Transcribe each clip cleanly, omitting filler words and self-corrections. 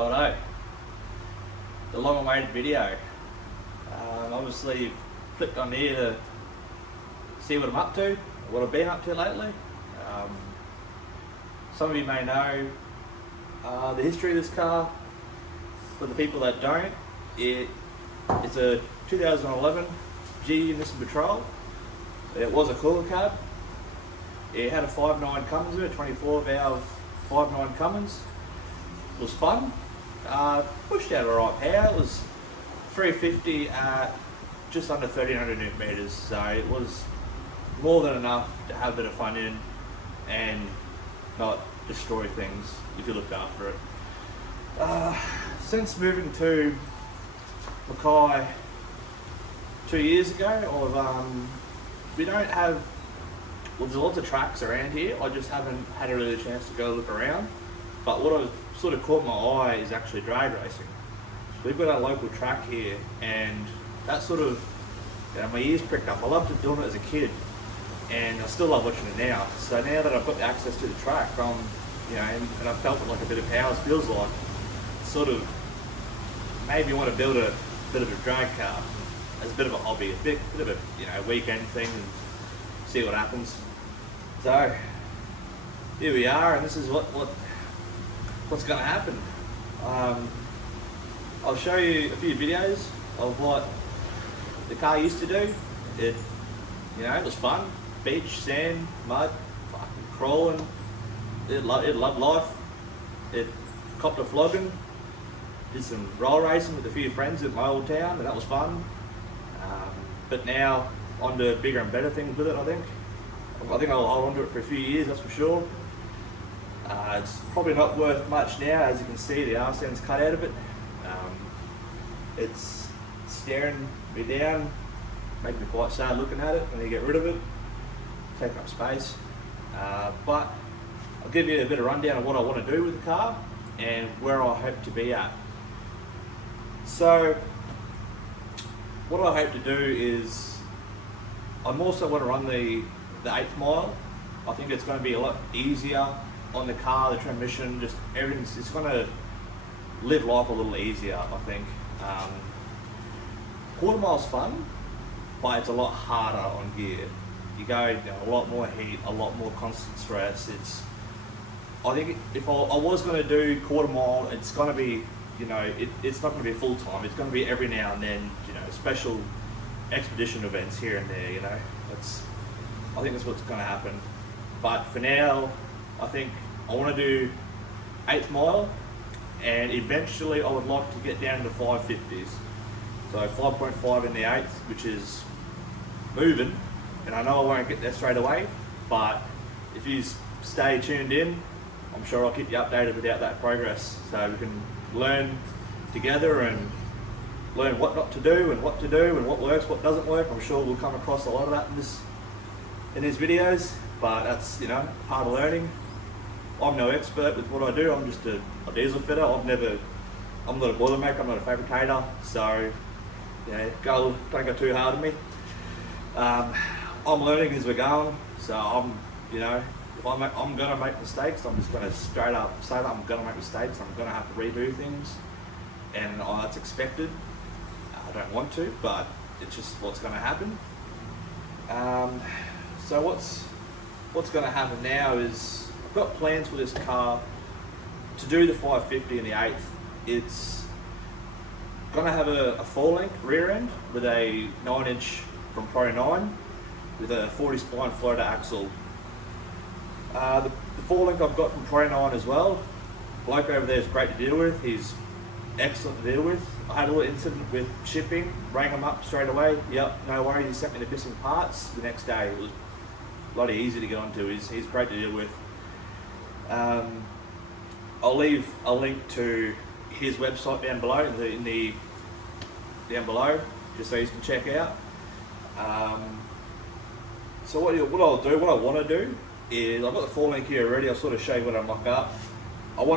Righto, the long-awaited video. Obviously you've clicked on here to see what I'm up to, what I've been up to lately. Some of you may know the history of this car. For the people that don't, it's a 2011 G Nissan Patrol. It was a cooler cab. It had a 5.9 Cummins in it, 24-valve 5.9 Cummins. It was fun. Pushed out alright power. It was 350 at just under 1300 newton meters, so it was more than enough to have a bit of fun in and not destroy things if you looked after it. Since moving to Mackay 2 years ago, we don't have, well, there's lots of tracks around here. I just haven't had a really chance to go look around. But what I've sort of caught my eye is actually drag racing. So we've got a local track here, and that sort of, my ears pricked up. I loved doing it as a kid, and I still love watching it now. So now that I've got the access to the track, and I felt what like a bit of power feels like, sort of made me want to build a bit of a drag car as a bit of a hobby, a bit of a weekend thing, and see what happens. So here we are, and this is what's going to happen. I'll show you a few videos of what the car used to do. It was fun. Beach, sand, mud, fucking crawling. It loved life. It copped a flogging. Did some roll racing with a few friends at my old town, and that was fun. But now on to bigger and better things with it, I think. I think I'll hold on to it for a few years, that's for sure. It's probably not worth much now. As you can see, the arse end's cut out of it. It's staring me down, making me quite sad looking at it when you get rid of it, taking up space. But I'll give you a bit of rundown of what I want to do with the car and where I hope to be at. So what I hope to do is, I'm also want to run the 8th mile. I think it's going to be a lot easier on the car, the transmission, just everything's, it's going to live life a little easier, I think. Quarter mile's fun, but it's a lot harder on gear. You go a lot more heat, a lot more constant stress. I think if I was going to do quarter mile, it's going to be, it's not going to be full time. It's going to be every now and then, special expedition events here and there. I think that's what's going to happen. But for now, I think I want to do 8th mile, and eventually I would like to get down to the 550s. So 5.5 in the 8th, which is moving, and I know I won't get there straight away, but if you stay tuned in, I'm sure I'll keep you updated about that progress, so we can learn together and learn what not to do and what to do and what works, what doesn't work. I'm sure we'll come across a lot of that in these videos, but that's part of learning. I'm no expert with what I do. I'm just a diesel fitter. I'm not a boilermaker. I'm not a fabricator. So don't go too hard on me. I'm learning as we're going. So if I'm gonna make mistakes, I'm just gonna straight up say that I'm gonna make mistakes. I'm gonna have to redo things, and that's expected. I don't want to, but it's just what's gonna happen. So what's going to happen now is I've got plans for this car to do the 550 in the 8th. It's going to have a 4-link rear end with a 9-inch from Pro 9 with a 40 spline floater axle. The 4-link I've got from Pro 9 as well. The bloke over there is great to deal with. He's excellent to deal with. I had a little incident with shipping, rang him up straight away. Yep, no worries, he sent me the missing parts the next day. It was bloody easy to get onto. He's great to deal with. I'll leave a link to his website down below down below, just so you can check out. So what I want to do is, I've got the 4-link here already. I'll sort of show you what I mock up. I've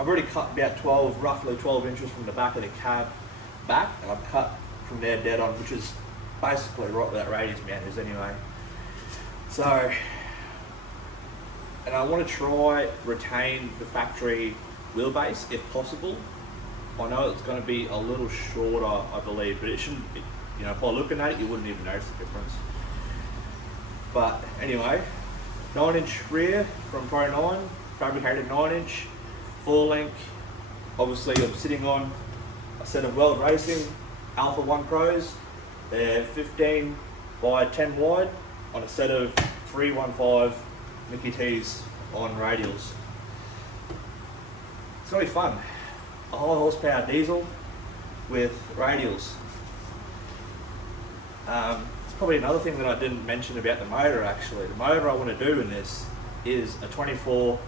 already cut about roughly 12 inches from the back of the cab back, and I've cut from there dead on, which is basically right where that radius mount is anyway. So, and I want to try retain the factory wheelbase if possible. I know it's going to be a little shorter, I believe, but it shouldn't be. You know, by looking at it, you wouldn't even notice the difference. But anyway, 9-inch rear from Pro 9, fabricated 9-inch, 4-link. Obviously, I'm sitting on a set of World Racing Alpha 1 Pros. They're 15 by 10 wide on a set of 315 Mickey T's on radials. It's going to be fun. A high horsepower diesel with radials. It's probably another thing that I didn't mention about the motor actually. The motor I want to do in this is a 24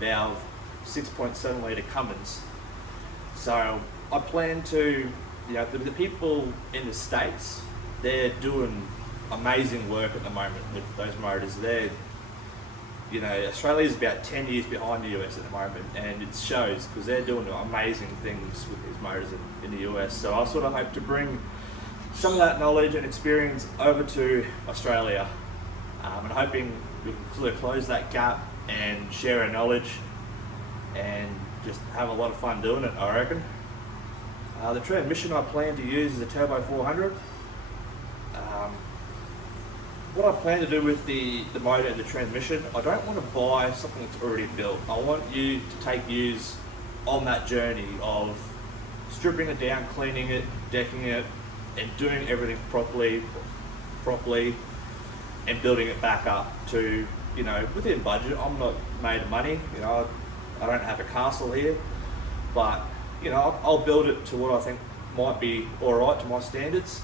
valve 6.7 litre Cummins. So I plan to, you know, the people in the States, they're doing amazing work at the moment with those motors. They're, you know, Australia's about 10 years behind the US at the moment, and it shows because they're doing amazing things with these motors in the US. So I sort of hope to bring some of that knowledge and experience over to Australia, and hoping we can sort of close that gap and share our knowledge and just have a lot of fun doing it, I reckon. The transmission I plan to use is a Turbo 400. What I plan to do with the motor and the transmission, I don't want to buy something that's already built. I want you to take yous on that journey of stripping it down, cleaning it, decking it, and doing everything properly, and building it back up to, you know, within budget. I'm not made of money, you know, I don't have a castle here, but, you know, I'll build it to what I think might be alright to my standards,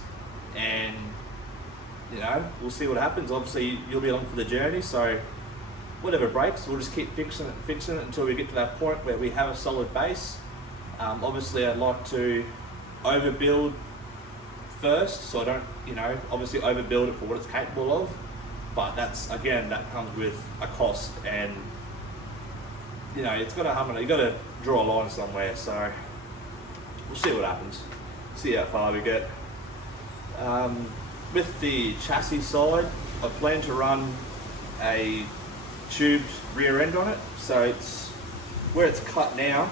and, you know, we'll see what happens. Obviously, you'll be along for the journey, so whatever breaks, we'll just keep fixing it until we get to that point where we have a solid base. Obviously, I'd like to overbuild first, so I don't, you know, obviously overbuild it for what it's capable of, but that's, again, that comes with a cost, and, you know, it's got to harmonize. You got to draw a line somewhere, so we'll see what happens, see how far we get. With the chassis side, I plan to run a tubed rear end on it, so it's where it's cut now,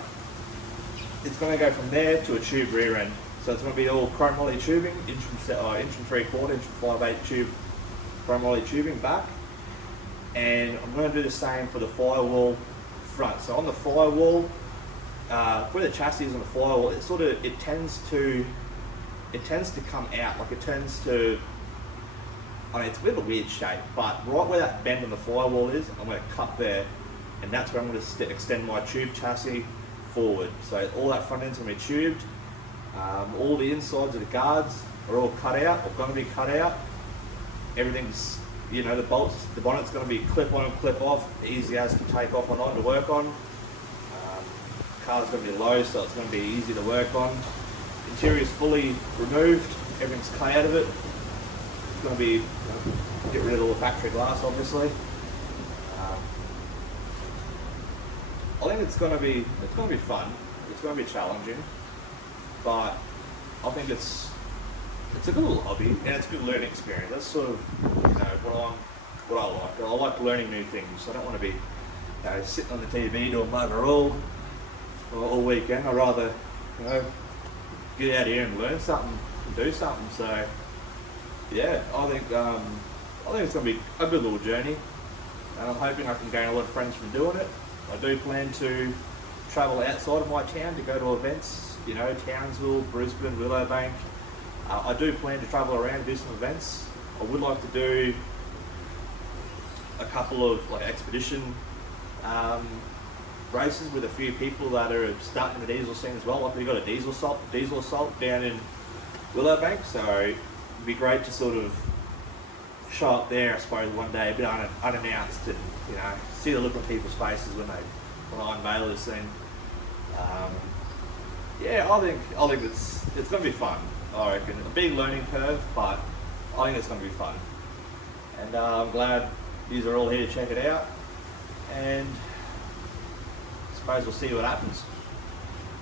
it's going to go from there to a tube rear end. So it's going to be all chromoly tubing, inch and 3/4, inch and 5/8 tube chromoly tubing back, and I'm going to do the same for the firewall front. So on the firewall, where the chassis is on the firewall, it tends to come out, like it tends to, I mean, it's a bit of a weird shape, but right where that bend on the firewall is, I'm going to cut there, and that's where I'm going to extend my tube chassis forward. So all that front end's going to be tubed. All the insides of the guards are all cut out, or going to be cut out. Everything's, you know, the bolts, the bonnet's going to be clip on and clip off, easy as to take off or not to work on. Car's going to be low, so it's going to be easy to work on. Interior's fully removed, everything's cut out of it. It's going to be, you know, get rid of all the factory glass, obviously. I think it's going to be fun. It's going to be challenging, but I think it's a good little hobby, and it's a good learning experience. That's sort of, you know, what I like. I like learning new things. I don't want to be, you know, sitting on the TV doing motor all weekend. I'd rather, you know, get out here and learn something and do something. So yeah, I think it's going to be a good little journey, and I'm hoping I can gain a lot of friends from doing it. I do plan to travel outside of my town to go to events, you know, Townsville, Brisbane, Willowbank. I do plan to travel around and do some events. I would like to do a couple of like expedition races with a few people that are starting the diesel scene as well. Like we've got a diesel assault down in Willowbank, so it'd be great to sort of show up there, I suppose, one day, a bit unannounced, and, you know, see the look on people's faces when I unveil this thing. Yeah, I think it's going to be fun. I reckon a big learning curve, but I think it's going to be fun. And I'm glad you are all here to check it out. And I suppose we'll see what happens.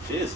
Cheers.